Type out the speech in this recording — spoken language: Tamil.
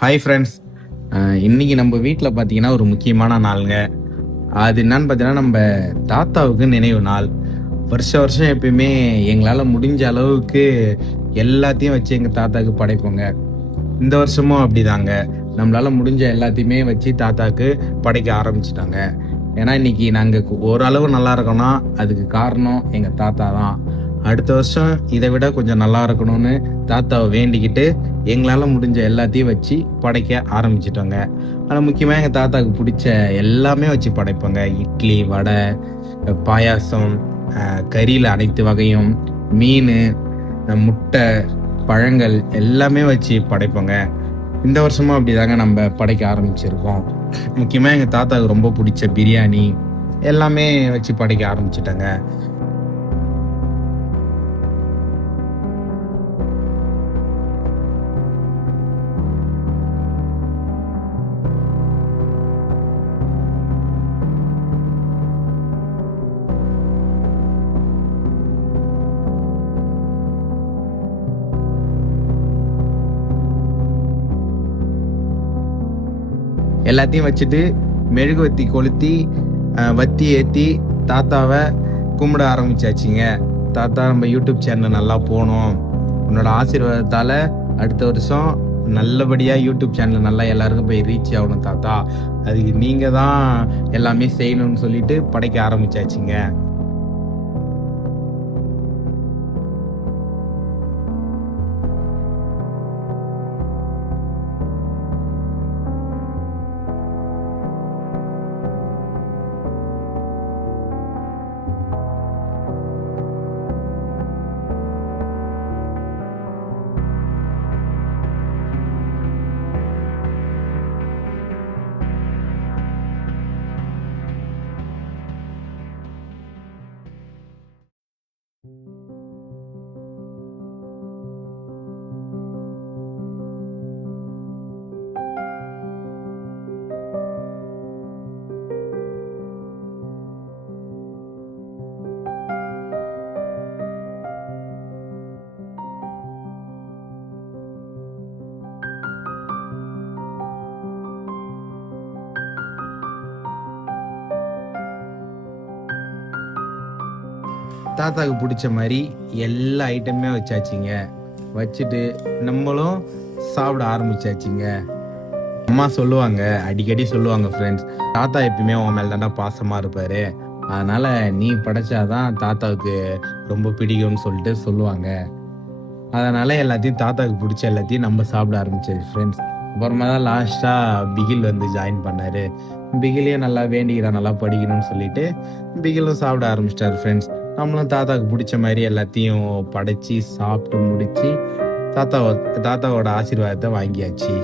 Hi friends. இன்னைக்கு நம்ம வீட்டில் பார்த்தீங்கன்னா ஒரு முக்கியமான நாளுங்க. அது என்னன்னு பார்த்தீங்கன்னா நம்ம தாத்தாவுக்கு நினைவு நாள். வருஷம் வருஷம் எப்பயுமே எங்களால் முடிஞ்ச அளவுக்கு எல்லாத்தையும் வச்சு எங்கள் தாத்தாவுக்கு படைப்போங்க. இந்த வருஷமும் அப்படிதாங்க. நம்மளால முடிஞ்ச எல்லாத்தையுமே வச்சு தாத்தாவுக்கு படைக்க ஆரம்பிச்சிட்டாங்க. ஏன்னா இன்னைக்கு நாங்கள் ஓரளவு நல்லா இருக்கோம்னா அதுக்கு காரணம் எங்கள் தாத்தா தான். அடுத்த வருஷம் இதை விட கொஞ்சம் நல்லா இருக்கணும்னு தாத்தாவை வேண்டிக்கிட்டு எங்களால் முடிஞ்ச எல்லாத்தையும் வச்சு படைக்க ஆரம்பிச்சிட்டோங்க. ஆனால் முக்கியமாக எங்கள் தாத்தாவுக்கு பிடிச்ச எல்லாமே வச்சு படைப்போங்க. இட்லி, வடை, பாயாசம், கறியில் அனைத்து வகையும், மீன், முட்டை, பழங்கள் எல்லாமே வச்சு படைப்போங்க. இந்த வருஷமும் அப்படிதாங்க நம்ம படைக்க ஆரம்பிச்சிருக்கோம். முக்கியமாக எங்கள் தாத்தாவுக்கு ரொம்ப பிடிச்ச பிரியாணி எல்லாமே வச்சு படைக்க ஆரம்பிச்சிட்டேங்க. எல்லாத்தையும் வச்சுட்டு மெழுகுவத்தி கொளுத்தி வத்தி ஏற்றி தாத்தாவை கும்பிட ஆரம்பிச்சாச்சுங்க. தாத்தா, நம்ம யூடியூப் சேனல் நல்லா போகணும், உன்னோட ஆசீர்வாதத்தால் அடுத்த வருஷம் நல்லபடியாக யூடியூப் சேனல் நல்லா எல்லாருக்கும் போய் ரீச் ஆகணும் தாத்தா, அதுக்கு நீங்கள் தான் எல்லாமே செய்யணும்னு சொல்லிட்டு படைக்க ஆரம்பிச்சாச்சுங்க. தாத்தாவுக்கு பிடிச்ச மாதிரி எல்லா ஐட்டமே வச்சாச்சுங்க. வச்சுட்டு நம்மளும் சாப்பிட ஆரம்பிச்சாச்சுங்க. அம்மா சொல்லுவாங்க, அடிக்கடி சொல்லுவாங்க ஃப்ரெண்ட்ஸ், தாத்தா எப்பயுமே உன் மேலே தாண்டா பாசமாக இருப்பார், அதனால் நீ படைச்சாதான் தாத்தாவுக்கு ரொம்ப பிடிக்கும்னு சொல்லிட்டு சொல்லுவாங்க. அதனால் எல்லாத்தையும் தாத்தாவுக்கு பிடிச்ச எல்லாத்தையும் நம்ம சாப்பிட ஆரம்பிச்சாச்சு ஃப்ரெண்ட்ஸ். அப்புறமா தான் லாஸ்ட்டாக பிகில் வந்து ஜாயின் பண்ணார். பிகிலையும் நல்லா வேண்டிக்கிறான், நல்லா படிக்கணும்னு சொல்லிட்டு பிகிலும் சாப்பிட ஆரம்பிச்சிட்டார் ஃப்ரெண்ட்ஸ். நம்மளும் தாத்தாவுக்கு பிடிச்ச மாதிரி எல்லாத்தையும் படைச்சி சாப்பிட்டு முடிச்சு தாத்தாவோட ஆசீர்வாதத்தை வாங்கியாச்சு.